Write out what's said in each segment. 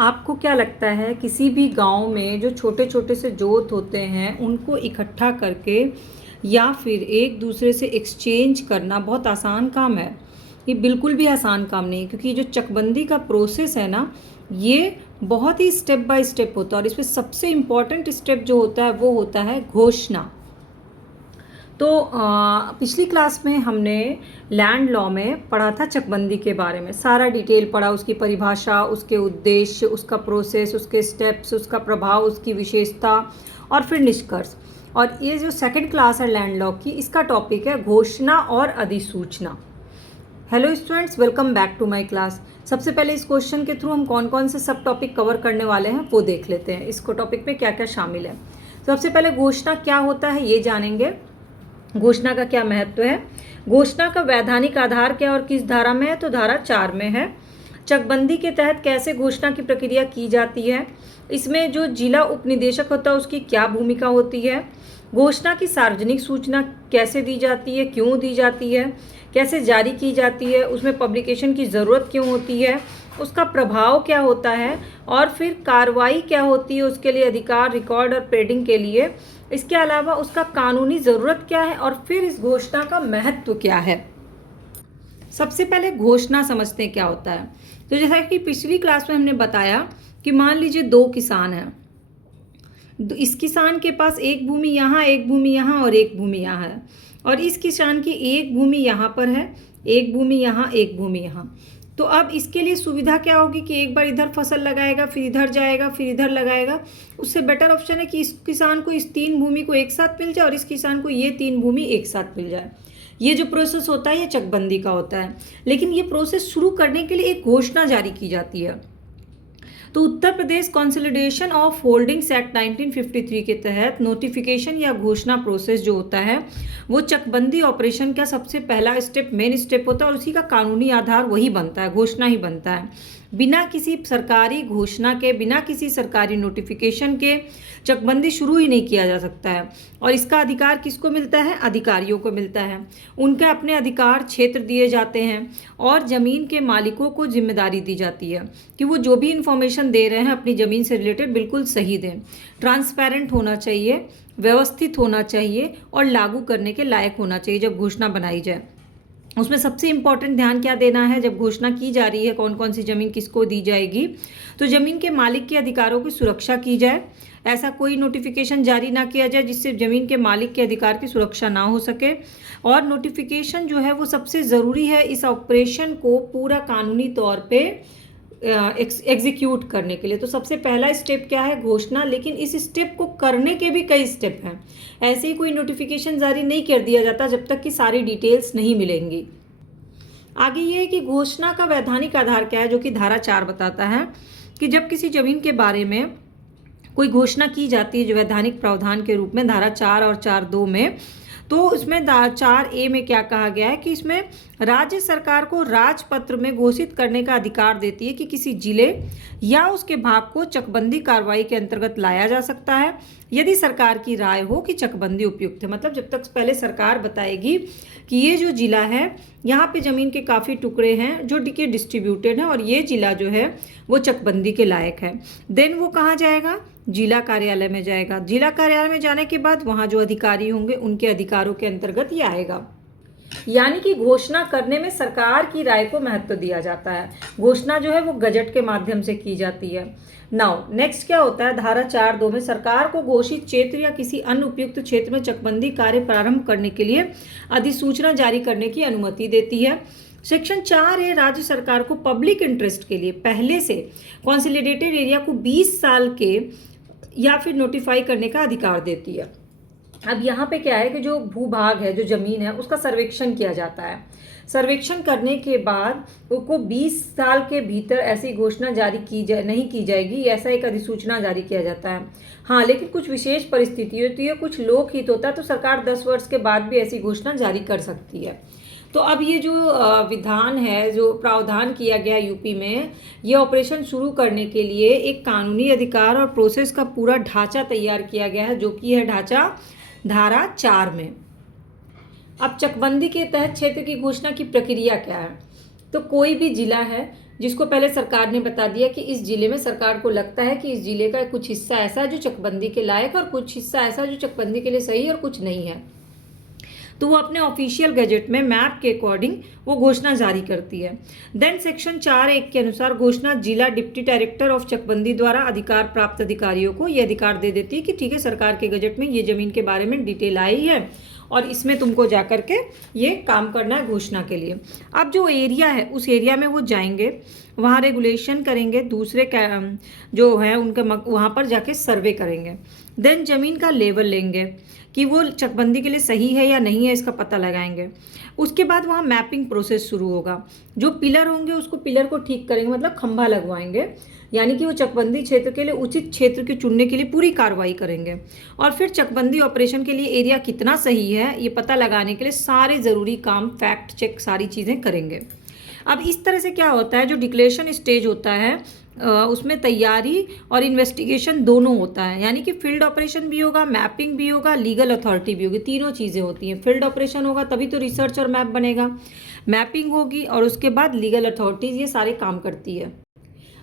आपको क्या लगता है किसी भी गांव में जो छोटे छोटे से जोत होते हैं उनको इकट्ठा करके या फिर एक दूसरे से एक्सचेंज करना बहुत आसान काम है? ये बिल्कुल भी आसान काम नहीं है, क्योंकि जो चकबंदी का प्रोसेस है ना, ये बहुत ही स्टेप बाय स्टेप होता है और इसमें सबसे इम्पॉर्टेंट स्टेप जो होता है वो होता है घोषणा। तो पिछली क्लास में हमने लैंड लॉ में पढ़ा था चकबंदी के बारे में, सारा डिटेल पढ़ा, उसकी परिभाषा, उसके उद्देश्य, उसका प्रोसेस, उसके स्टेप्स, उसका प्रभाव, उसकी विशेषता और फिर निष्कर्ष। और ये जो सेकंड क्लास है लैंड लॉ की, इसका टॉपिक है घोषणा और अधिसूचना। Hello students, welcome back to my class. सबसे पहले इस क्वेश्चन के थ्रू हम कौन कौन से सब टॉपिक कवर करने वाले हैं वो देख लेते हैं। इसको टॉपिक में क्या क्या शामिल है। सबसे पहले घोषणा क्या होता है ये जानेंगे। घोषणा का क्या महत्व है, घोषणा का वैधानिक आधार क्या और किस धारा में है, तो धारा 4 में है। चकबंदी के तहत कैसे घोषणा की प्रक्रिया की जाती है, इसमें जो जिला उपनिदेशक होता है उसकी क्या भूमिका होती है, घोषणा की सार्वजनिक सूचना कैसे दी जाती है, क्यों दी जाती है, कैसे जारी की जाती है, उसमें पब्लिकेशन की ज़रूरत क्यों होती है, उसका प्रभाव क्या होता है और फिर कार्रवाई क्या होती है उसके लिए, अधिकार, रिकॉर्ड और पेडिंग के लिए। इसके अलावा उसका कानूनी ज़रूरत क्या है और फिर इस घोषणा का महत्व क्या है। सबसे पहले घोषणा समझते हैं क्या होता है। तो जैसा कि पिछली क्लास में हमने बताया कि मान लीजिए 2 किसान हैं, इस किसान के पास एक भूमि यहाँ, एक भूमि यहाँ और एक भूमि यहाँ है, और इस किसान की एक भूमि यहाँ पर है, एक भूमि यहाँ, एक भूमि यहाँ। तो अब इसके लिए सुविधा क्या होगी कि एक बार इधर फसल लगाएगा, फिर इधर जाएगा, फिर इधर लगाएगा। उससे बेटर ऑप्शन है कि इस किसान को इस 3 भूमि को एक साथ मिल जाए और इस किसान को ये 3 भूमि एक साथ मिल जाए। ये जो प्रोसेस होता है ये चकबंदी का होता है। लेकिन ये प्रोसेस शुरू करने के लिए एक घोषणा जारी की जाती है। तो Uttar Pradesh consolidation of holdings act 1953 के तहत नोटिफिकेशन या घोषणा प्रोसेस जो होता है वो चकबंदी ऑपरेशन का सबसे पहला स्टेप, मेन स्टेप होता है और उसी का कानूनी आधार वही बनता है, घोषणा ही बनता है। बिना किसी सरकारी घोषणा के, बिना किसी सरकारी नोटिफिकेशन के चकबंदी शुरू ही नहीं किया जा सकता है। और इसका अधिकार किसको मिलता है? अधिकारियों को मिलता है। उनके अपने अधिकार क्षेत्र दिए जाते हैं और ज़मीन के मालिकों को जिम्मेदारी दी जाती है कि वो जो भी इंफॉर्मेशन दे रहे हैं अपनी ज़मीन से रिलेटेड बिल्कुल सही दें, ट्रांसपेरेंट होना चाहिए, व्यवस्थित होना चाहिए और लागू करने के लायक होना चाहिए जब घोषणा बनाई जाए। उसमें सबसे इम्पॉर्टेंट ध्यान क्या देना है, जब घोषणा की जा रही है कौन कौन सी ज़मीन किसको दी जाएगी, तो ज़मीन के मालिक के अधिकारों की सुरक्षा की जाए। ऐसा कोई नोटिफिकेशन जारी ना किया जाए जिससे ज़मीन के मालिक के अधिकार की सुरक्षा ना हो सके। और नोटिफिकेशन जो है वो सबसे ज़रूरी है इस ऑपरेशन को पूरा कानूनी तौर पे एग्जीक्यूट करने के लिए। तो सबसे पहला स्टेप क्या है? घोषणा। लेकिन इस स्टेप को करने के भी कई स्टेप हैं। ऐसे ही कोई नोटिफिकेशन जारी नहीं कर दिया जाता जब तक कि सारी डिटेल्स नहीं मिलेंगी। आगे ये है कि घोषणा का वैधानिक आधार क्या है, जो कि धारा 4 बताता है कि जब किसी जमीन के बारे में कोई घोषणा की जाती है जो वैधानिक प्रावधान के रूप में धारा 4 और 4(2) में, तो उसमें 4(a) में क्या कहा गया है कि इसमें राज्य सरकार को राजपत्र में घोषित करने का अधिकार देती है कि किसी जिले या उसके भाग को चकबंदी कार्रवाई के अंतर्गत लाया जा सकता है यदि सरकार की राय हो कि चकबंदी उपयुक्त है। मतलब जब तक पहले सरकार बताएगी कि ये जो जिला है यहाँ पे ज़मीन के काफ़ी टुकड़े हैं जो डिस्ट्रीब्यूटेड हैं और ये जिला जो है वो चकबंदी के लायक है, देन वो कहाँ जाएगा? जिला कार्यालय में जाएगा। जिला कार्यालय में जाने के बाद वहाँ जो अधिकारी होंगे उनके अधिकारों के अंतर्गत ये आएगा। यानी कि घोषणा करने में सरकार की राय को महत्व दिया जाता है। घोषणा जो है वो गजट के माध्यम से की जाती है। नाउ नेक्स्ट क्या होता है? धारा 4(2) में सरकार को घोषित क्षेत्र या किसी अन्य उपयुक्त क्षेत्र में चकबंदी कार्य प्रारंभ करने के लिए अधिसूचना जारी करने की अनुमति देती है। सेक्शन 4(a) राज्य सरकार को पब्लिक इंटरेस्ट के लिए पहले से कंसोलिडेटेड एरिया को 20 साल के या फिर नोटिफाई करने का अधिकार देती है। अब यहाँ पे क्या है कि जो भूभाग है, जो ज़मीन है, उसका सर्वेक्षण किया जाता है। सर्वेक्षण करने के बाद उसको 20 साल के भीतर ऐसी घोषणा जारी नहीं की जाएगी, ऐसा एक अधिसूचना जारी किया जाता है। हाँ, लेकिन कुछ विशेष परिस्थिति होती है, कुछ लोकहित होता है, तो सरकार 10 वर्ष के बाद भी ऐसी घोषणा जारी कर सकती है। तो अब ये जो विधान है, जो प्रावधान किया गया यूपी में, ये ऑपरेशन शुरू करने के लिए एक कानूनी अधिकार और प्रोसेस का पूरा ढांचा तैयार किया गया है, जो कि है ढांचा धारा 4 में। अब चकबंदी के तहत क्षेत्र की घोषणा की प्रक्रिया क्या है? तो कोई भी जिला है जिसको पहले सरकार ने बता दिया कि इस ज़िले में सरकार को लगता है कि इस ज़िले का कुछ हिस्सा ऐसा है जो चकबंदी के लायक और कुछ हिस्सा ऐसा जो चकबंदी के लिए सही है और कुछ नहीं है, तो वो अपने ऑफिशियल गैजेट में मैप के अकॉर्डिंग वो घोषणा जारी करती है। देन सेक्शन 4(1) के अनुसार घोषणा जिला डिप्टी डायरेक्टर ऑफ चकबंदी द्वारा अधिकार प्राप्त अधिकारियों को ये अधिकार दे देती है कि ठीक है, सरकार के गजट में ये ज़मीन के बारे में डिटेल आई है और इसमें तुमको जा कर के ये काम करना है घोषणा के लिए। अब जो एरिया है उस एरिया में वो जाएंगे, वहाँ रेगुलेशन करेंगे, दूसरे जो है उनका वहाँ पर जाके सर्वे करेंगे। देन ज़मीन का लेवल लेंगे कि वो चकबंदी के लिए सही है या नहीं है, इसका पता लगाएंगे। उसके बाद वहाँ मैपिंग प्रोसेस शुरू होगा। जो पिलर होंगे उसको पिलर को ठीक करेंगे, मतलब खंभा लगवाएंगे, यानी कि वो चकबंदी क्षेत्र के लिए उचित क्षेत्र के चुनने के लिए पूरी कार्रवाई करेंगे। और फिर चकबंदी ऑपरेशन के लिए एरिया कितना सही है ये पता लगाने के लिए सारे ज़रूरी काम, फैक्ट चेक, सारी चीज़ें करेंगे। अब इस तरह से क्या होता है, जो डिक्लेरेशन स्टेज होता है उसमें तैयारी और इन्वेस्टिगेशन दोनों होता है, यानी कि फील्ड ऑपरेशन भी होगा, मैपिंग भी होगा, लीगल अथॉरिटी भी होगी, तीनों चीज़ें होती हैं। फील्ड ऑपरेशन होगा तभी तो रिसर्च और मैप बनेगा, मैपिंग होगी और उसके बाद लीगल अथॉरिटीज़ ये सारे काम करती है।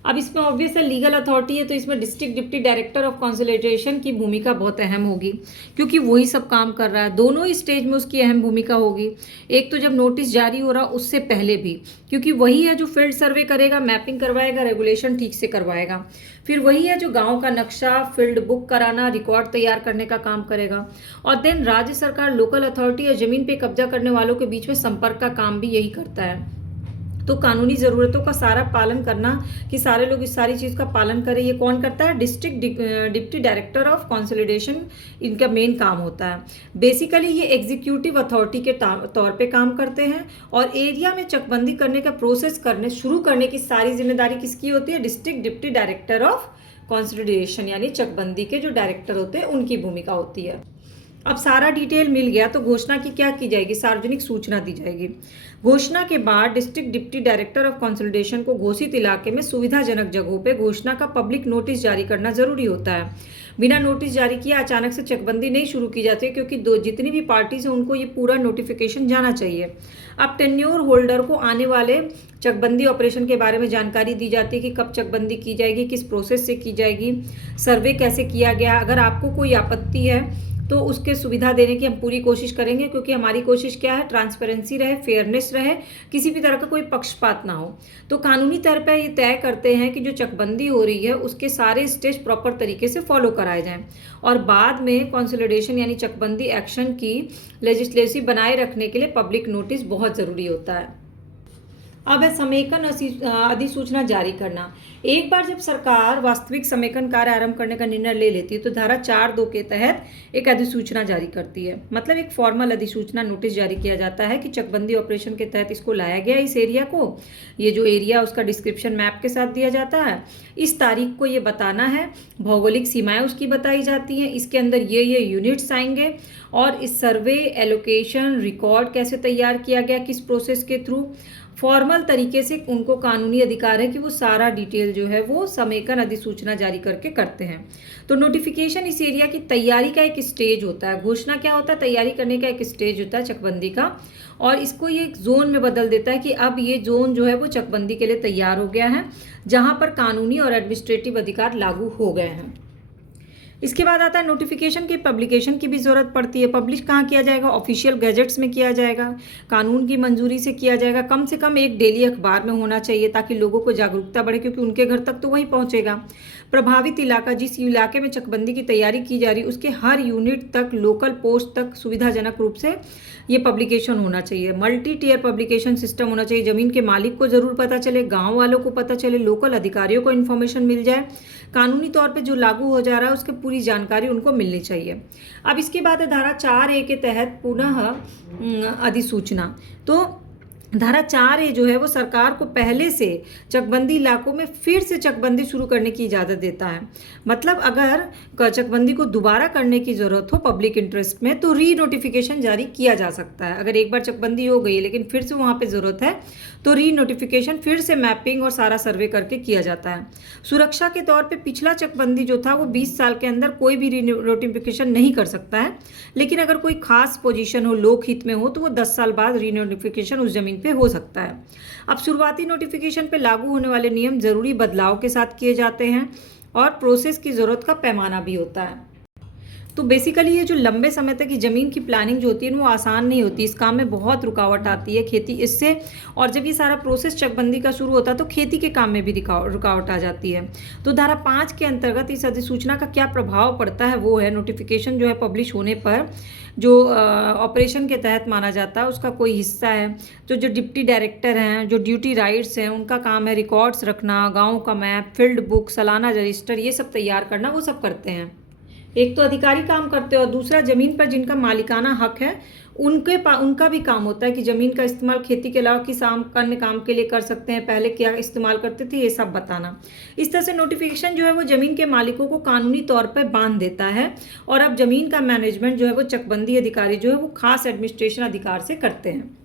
अब इसमें ऑब्वियस है लीगल अथॉरिटी है तो इसमें district deputy director of consolidation की भूमिका बहुत अहम होगी, क्योंकि वही सब काम कर रहा है। दोनों ही स्टेज में उसकी अहम भूमिका होगी। एक तो जब नोटिस जारी हो रहा उससे पहले भी, क्योंकि वही है जो फील्ड सर्वे करेगा, मैपिंग करवाएगा, रेगुलेशन ठीक से करवाएगा। फिर वही है जो गाँव का नक्शा, फील्ड बुक कराना, रिकॉर्ड तैयार करने का काम करेगा। और देन राज्य सरकार, लोकल अथॉरिटी और ज़मीन पे कब्जा करने वालों के बीच में संपर्क का काम भी यही करता है। तो कानूनी ज़रूरतों का सारा पालन करना कि सारे लोग इस सारी चीज़ का पालन करें, ये कौन करता है? District deputy director of consolidation, इनका मेन काम होता है। बेसिकली ये एग्जीक्यूटिव अथॉरिटी के तौर पे काम करते हैं और एरिया में चकबंदी करने का प्रोसेस शुरू करने की सारी जिम्मेदारी किसकी होती है? District deputy director of consolidation, यानी चकबंदी के जो डायरेक्टर होते हैं उनकी भूमिका होती है। अब सारा डिटेल मिल गया तो घोषणा की क्या की जाएगी? सार्वजनिक सूचना दी जाएगी। घोषणा के बाद district deputy director of consolidation को घोषित इलाके में सुविधाजनक जगहों पे घोषणा का पब्लिक नोटिस जारी करना जरूरी होता है। बिना नोटिस जारी किए अचानक से चकबंदी नहीं शुरू की जाती, क्योंकि जितनी भी पार्टीज हैं उनको ये पूरा नोटिफिकेशन जाना चाहिए। अब टेन्योर होल्डर को आने वाले चकबंदी ऑपरेशन के बारे में जानकारी दी जाती है कि कब चकबंदी की जाएगी, किस प्रोसेस से की जाएगी, सर्वे कैसे किया गया। अगर आपको कोई आपत्ति है तो उसके सुविधा देने की हम पूरी कोशिश करेंगे, क्योंकि हमारी कोशिश क्या है? ट्रांसपेरेंसी रहे, फेयरनेस रहे, किसी भी तरह का कोई पक्षपात ना हो। तो कानूनी तौर पर ये तय करते हैं कि जो चकबंदी हो रही है उसके सारे स्टेज प्रॉपर तरीके से फॉलो कराए जाएं और बाद में कंसोलिडेशन यानी चकबंदी एक्शन की लेजिस्लेसी बनाए रखने के लिए पब्लिक नोटिस बहुत ज़रूरी होता है। अब है समेकन अधिसूचना जारी करना। एक बार जब सरकार वास्तविक समेकन कार्य आरंभ करने का निर्णय ले लेती है तो धारा 4(2) के तहत एक अधिसूचना जारी करती है, मतलब एक फॉर्मल अधिसूचना नोटिस जारी किया जाता है कि चकबंदी ऑपरेशन के तहत इसको लाया गया, इस एरिया को, ये जो एरिया उसका डिस्क्रिप्शन मैप के साथ दिया जाता है, इस तारीख को ये बताना है, भौगोलिक सीमाएं उसकी बताई जाती हैं, इसके अंदर ये यूनिट्स आएंगे और इस सर्वे, एलोकेशन, रिकॉर्ड कैसे तैयार किया गया, किस प्रोसेस के थ्रू, फॉर्मल तरीके से उनको कानूनी अधिकार है कि वो सारा डिटेल जो है वो समेकन अधिसूचना जारी करके करते हैं। तो नोटिफिकेशन इस एरिया की तैयारी का एक स्टेज होता है। घोषणा क्या होता है? तैयारी करने का एक स्टेज होता है चकबंदी का, और इसको ये एक जोन में बदल देता है कि अब ये जोन जो है वो चकबंदी के लिए तैयार हो गया है, जहाँ पर कानूनी और एडमिनिस्ट्रेटिव अधिकार लागू हो गए हैं। इसके बाद आता है नोटिफिकेशन की पब्लिकेशन की भी ज़रूरत पड़ती है। पब्लिश कहाँ किया जाएगा? ऑफिशियल गैजेट्स में किया जाएगा, कानून की मंजूरी से किया जाएगा, कम से कम एक डेली अखबार में होना चाहिए ताकि लोगों को जागरूकता बढ़े, क्योंकि उनके घर तक तो वही पहुँचेगा। प्रभावित इलाका, जिस इलाके में चकबंदी की तैयारी की जा रही है उसके हर यूनिट तक, लोकल पोस्ट तक सुविधाजनक रूप से ये पब्लिकेशन होना चाहिए। मल्टी टीयर पब्लिकेशन सिस्टम होना चाहिए। ज़मीन के मालिक को ज़रूर पता चले, गाँव वालों को पता चले, लोकल अधिकारियों को इन्फॉर्मेशन मिल जाए, कानूनी तौर पे जो लागू हो जा रहा है उसकी पूरी जानकारी उनको मिलनी चाहिए। अब इसके बाद है धारा 4(a) के तहत पुनः अधिसूचना। तो धारा 4(a) जो है वो सरकार को पहले से चकबंदी इलाकों में फिर से चकबंदी शुरू करने की इजाज़त देता है। मतलब अगर चकबंदी को दोबारा करने की ज़रूरत हो पब्लिक इंटरेस्ट में तो री नोटिफिकेशन जारी किया जा सकता है। अगर एक बार चकबंदी हो गई लेकिन फिर से वहाँ पे ज़रूरत है तो री नोटिफिकेशन फिर से मैपिंग और सारा सर्वे करके किया जाता है। सुरक्षा के तौर पे पिछला चकबंदी जो था वो 20 साल के अंदर कोई भी री नोटिफिकेशन नहीं कर सकता है, लेकिन अगर कोई खास पोजीशन हो, लोकहित में हो, तो वो 10 साल बाद री नोटिफिकेशन उस जमीन ज़मीन पे हो सकता है। अब शुरुआती नोटिफिकेशन पे लागू होने वाले नियम ज़रूरी बदलाव के साथ किए जाते हैं और प्रोसेस की ज़रूरत का पैमाना भी होता है। तो बेसिकली ये जो लंबे समय तक की ज़मीन की प्लानिंग जो होती है ना, वो आसान नहीं होती। इस काम में बहुत रुकावट आती है खेती इससे, और जब ये सारा प्रोसेस चकबंदी का शुरू होता है तो खेती के काम में भी रुकावट आ जाती है। तो धारा 5 के अंतर्गत इस अधिसूचना का क्या प्रभाव पड़ता है वो है, नोटिफिकेशन जो है पब्लिश होने पर जो ऑपरेशन के तहत माना जाता है उसका कोई हिस्सा है। तो जो डिप्टी डायरेक्टर हैं, जो ड्यूटी राइट्स हैं, उनका काम है रिकॉर्ड्स रखना, गाँव का मैप, फील्ड बुक, सालाना रजिस्टर, ये सब तैयार करना, वो सब करते हैं। एक तो अधिकारी काम करते हैं और दूसरा ज़मीन पर जिनका मालिकाना हक है उनका भी काम होता है कि ज़मीन का इस्तेमाल खेती के अलावा किस अन्य काम के लिए कर सकते हैं, पहले क्या इस्तेमाल करते थे, ये सब बताना। इस तरह से नोटिफिकेशन जो है वो ज़मीन के मालिकों को कानूनी तौर पर बांध देता है और अब ज़मीन का मैनेजमेंट जो है वो चकबंदी अधिकारी जो है वो खास एडमिनिस्ट्रेशन अधिकार से करते हैं।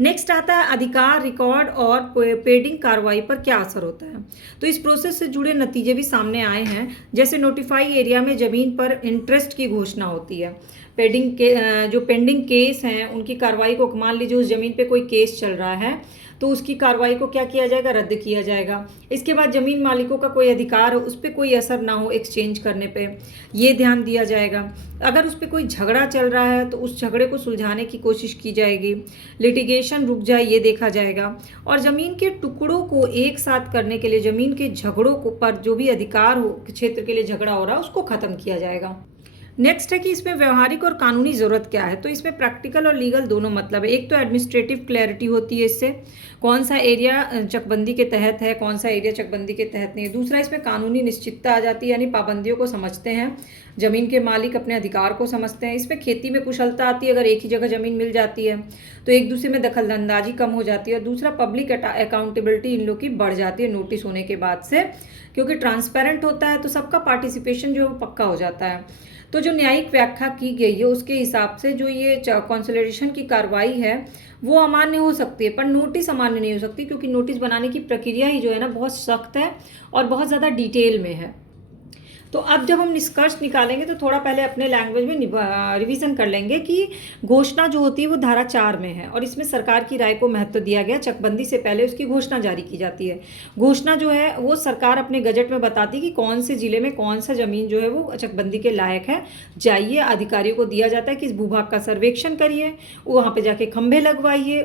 नेक्स्ट आता है अधिकार, रिकॉर्ड और पेडिंग कार्रवाई पर क्या असर होता है। तो इस प्रोसेस से जुड़े नतीजे भी सामने आए हैं, जैसे नोटिफाई एरिया में ज़मीन पर इंटरेस्ट की घोषणा होती है। जो पेंडिंग केस हैं उनकी कार्रवाई को, मान लीजिए उस ज़मीन पे कोई केस चल रहा है तो उसकी कार्रवाई को क्या किया जाएगा, रद्द किया जाएगा। इसके बाद ज़मीन मालिकों का कोई अधिकार हो, उस पर कोई असर ना हो एक्सचेंज करने पे, ये ध्यान दिया जाएगा। अगर उस पर कोई झगड़ा चल रहा है तो उस झगड़े को सुलझाने की कोशिश की जाएगी, लिटिगेशन रुक जाए ये देखा जाएगा। और ज़मीन के टुकड़ों को एक साथ करने के लिए ज़मीन के झगड़ों को पर जो भी अधिकार हो, क्षेत्र के लिए झगड़ा हो रहा है, उसको ख़त्म किया जाएगा। नेक्स्ट है कि इसमें व्यवहारिक और कानूनी ज़रूरत क्या है। तो इसमें प्रैक्टिकल और लीगल दोनों मतलब है। एक तो एडमिनिस्ट्रेटिव क्लैरिटी होती है, इससे कौन सा एरिया चकबंदी के तहत है, कौन सा एरिया चकबंदी के तहत नहीं है। दूसरा, इसमें कानूनी निश्चितता आ जाती है, यानी पाबंदियों को समझते हैं, ज़मीन के मालिक अपने अधिकार को समझते हैं। इसमें खेती में कुशलता आती है, अगर एक ही जगह ज़मीन मिल जाती है तो एक दूसरे में दखलंदाजी कम हो जाती है। दूसरा, पब्लिक अकाउंटेबिलिटी इन लोग की बढ़ जाती है नोटिस होने के बाद से, क्योंकि ट्रांसपेरेंट होता है तो सबका पार्टिसिपेशन जो है वो पक्का हो जाता है। तो जो न्यायिक व्याख्या की गई है उसके हिसाब से जो ये कंसोलिडेशन की कार्रवाई है वो अमान्य हो सकती है, पर नोटिस अमान्य नहीं हो सकती, क्योंकि नोटिस बनाने की प्रक्रिया ही जो है ना बहुत सख्त है और बहुत ज़्यादा डिटेल में है। तो अब जब हम निष्कर्ष निकालेंगे तो थोड़ा पहले अपने लैंग्वेज में रिवीजन कर लेंगे कि घोषणा जो होती है वो धारा 4 में है और इसमें सरकार की राय को महत्व दिया गया। चकबंदी से पहले उसकी घोषणा जारी की जाती है। घोषणा जो है वो सरकार अपने गजट में बताती है कि कौन से जिले में कौन सा ज़मीन जो है वो चकबंदी के लायक है। जाइए, अधिकारियों को दिया जाता है कि इस भूभाग का सर्वेक्षण करिए, वहाँ पर जाके खंभे लगवाइए,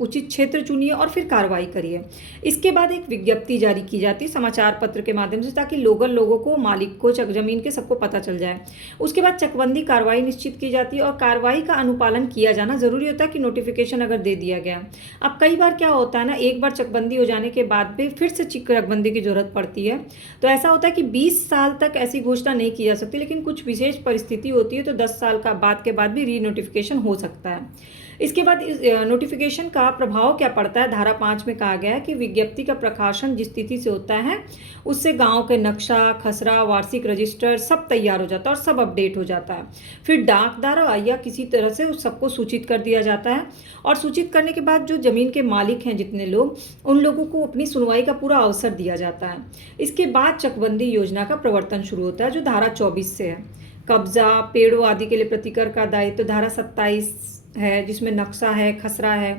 उचित क्षेत्र चुनिए और फिर कार्रवाई करिए। इसके बाद एक विज्ञप्ति जारी की जाती है समाचार पत्र के माध्यम से, ताकि लोगों को, मालिक को, ज़मीन के सबको पता चल जाए। उसके बाद चकबंदी कार्रवाई निश्चित की जाती है और कार्रवाई का अनुपालन किया जाना जरूरी होता है कि नोटिफिकेशन अगर दे दिया गया। अब कई बार क्या होता है ना, एक बार चकबंदी हो जाने के बाद भी फिर से चकबंदी की जरूरत पड़ती है। तो ऐसा होता है कि 20 साल तक ऐसी घोषणा नहीं की जा सकती, लेकिन कुछ विशेष परिस्थिति होती है तो 10 साल का बाद के बाद भी री नोटिफिकेशन हो सकता है। इसके बाद नोटिफिकेशन का प्रभाव क्या पड़ता है। धारा 5 में कहा गया है कि विज्ञप्ति का प्रकाशन जिस तिथि से होता है उससे गांव के नक्शा, खसरा, वार्षिक रजिस्टर सब तैयार हो जाता है और सब अपडेट हो जाता है। फिर डाक द्वारा या किसी तरह से उस सबको सूचित कर दिया जाता है और सूचित करने के बाद जो ज़मीन के मालिक हैं जितने लोग, उन लोगों को अपनी सुनवाई का पूरा अवसर दिया जाता है। इसके बाद चकबंदी योजना का प्रवर्तन शुरू होता है जो धारा 24 से है। कब्जा, पेड़ों आदि के लिए प्रतिकर का दायित्व धारा 27 है जिसमें नक्शा है, खसरा है।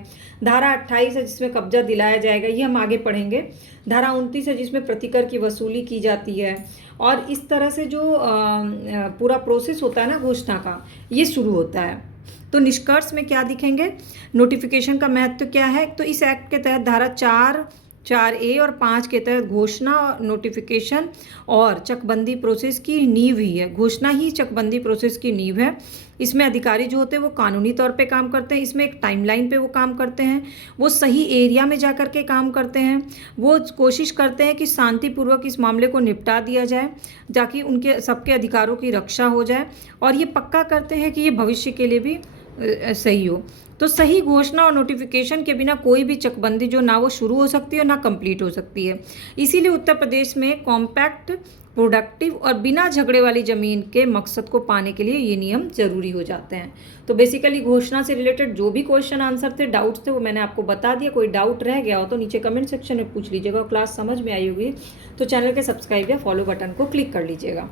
धारा 28 है जिसमें कब्जा दिलाया जाएगा, ये हम आगे पढ़ेंगे। धारा 29 है जिसमें प्रतिकर की वसूली की जाती है। और इस तरह से जो पूरा प्रोसेस होता है ना घोषणा का, ये शुरू होता है। तो निष्कर्ष में क्या दिखेंगे, नोटिफिकेशन का महत्व क्या है। तो इस एक्ट के तहत धारा 4A और 5 के तहत घोषणा, नोटिफिकेशन और चकबंदी प्रोसेस की नींव ही है। घोषणा ही चकबंदी प्रोसेस की नींव है। इसमें अधिकारी जो होते हैं वो कानूनी तौर पे काम करते हैं, इसमें एक टाइमलाइन पे वो काम करते हैं, वो सही एरिया में जा कर के काम करते हैं, वो कोशिश करते हैं कि शांतिपूर्वक इस मामले को निपटा दिया जाए ताकि उनके सबके अधिकारों की रक्षा हो जाए, और ये पक्का करते हैं कि ये भविष्य के लिए भी सही हो। तो सही घोषणा और नोटिफिकेशन के बिना कोई भी चकबंदी जो ना वो शुरू हो सकती है और ना कंप्लीट हो सकती है। इसीलिए उत्तर प्रदेश में कॉम्पैक्ट, प्रोडक्टिव और बिना झगड़े वाली ज़मीन के मकसद को पाने के लिए ये नियम ज़रूरी हो जाते हैं। तो बेसिकली घोषणा से रिलेटेड जो भी क्वेश्चन आंसर थे, डाउट्स थे, वो मैंने आपको बता दिया। कोई डाउट रह गया हो तो नीचे कमेंट सेक्शन में पूछ लीजिएगा। क्लास समझ में आई होगी तो चैनल के सब्सक्राइब या फॉलो बटन को क्लिक कर लीजिएगा।